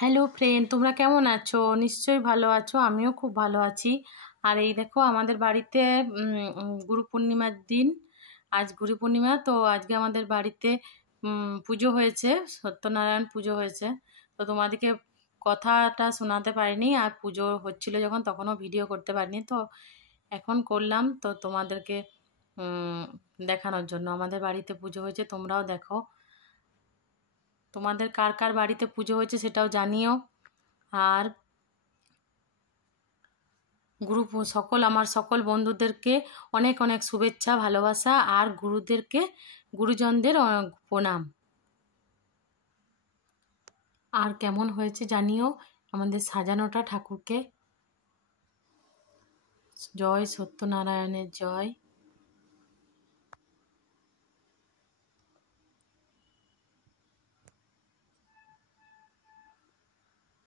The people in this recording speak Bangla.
হ্যালো ফ্রেন্ড, তোমরা কেমন আছো? নিশ্চয়ই ভালো আছো, আমিও খুব ভালো আছি। আর এই দেখো আমাদের বাড়িতে গুরু পূর্ণিমার দিন, আজ গুরু পূর্ণিমা, তো আজকে আমাদের বাড়িতে পুজো হয়েছে, সত্যনারায়ণ পুজো হয়েছে। তো তোমাদেরকে কথাটা শোনাতে পারিনি, আর পুজো হচ্ছিল যখন তখনও ভিডিও করতে পারিনি, তো এখন করলাম তো তোমাদেরকে দেখানোর জন্য। আমাদের বাড়িতে পুজো হয়েছে, তোমরাও দেখো। তোমাদের কার কার বাড়িতে পুজো হয়েছে সেটাও জানিও। আর আমার সকল বন্ধুদেরকে অনেক অনেক শুভেচ্ছা, ভালোবাসা, আর গুরুজনদের প্রণাম। আর কেমন হয়েছে জানিও আমাদের সাজানোটা ঠাকুরকে। জয় সত্যনারায়ণের জয়।